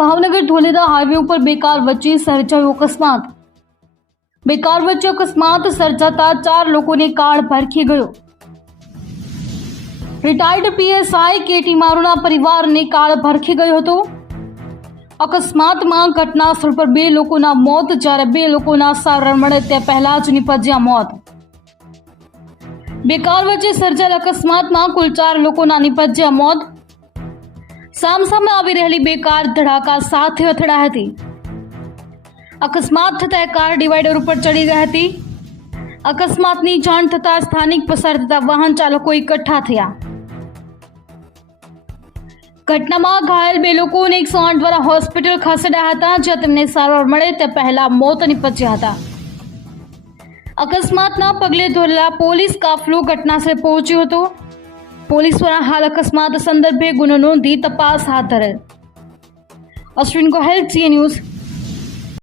Bhavnagar Dholera highway ઉપર બે car વચ્ચે સર્જાયો અકસ્માત. બે કાર વચ્ચે અકસ્માત સર્જાતા ચાર લોકોને કાળ ભરખી ગયો. રિટાયર્ડ પીએસઆઈ કેટી મારુના પરિવારને કાળ ભરખી ગયો હતો. અકસ્માતમાં ઘટના સ્થળ પર બે લોકોના મોત, જ્યારે બે લોકોના સારવાર મળે તે પહેલા જ નિપજ્યા મોત. બે કાર વચ્ચે સર્જાયેલ અકસ્માતમાં કુલ ચાર લોકોના નિપજ્યા મોત. સામસામે આવી રહેલી બે કાર ધડાકા સાથે અથડાઈ હતી. અકસ્માત થતા કાર ડિવાઈડર ઉપર ચડી ગઈ હતી. અકસ્માતની જાણ થતાં સ્થાનિક પસાર થતા વાહન ચાલકો એકઠા થયા. ઘટનામાં ઘાયલ બે લોકોને એકસો આઠ દ્વારા હોસ્પિટલ ખસેડાયા હતા, જ્યાં તેમને સારવાર મળે તે પહેલા મોત નિપજ્યા હતા. અકસ્માતના પગલે ધોરેલા પોલીસ કાફલો ઘટનાસ્થળે પહોંચ્યો હતો. પોલીસ દ્વારા હાલ અકસ્માત સંદર્ભે ગુનો નોંધી તપાસ હાથ ધરેલ અશ્વિન ગોહેલ સીએ ન્યૂઝ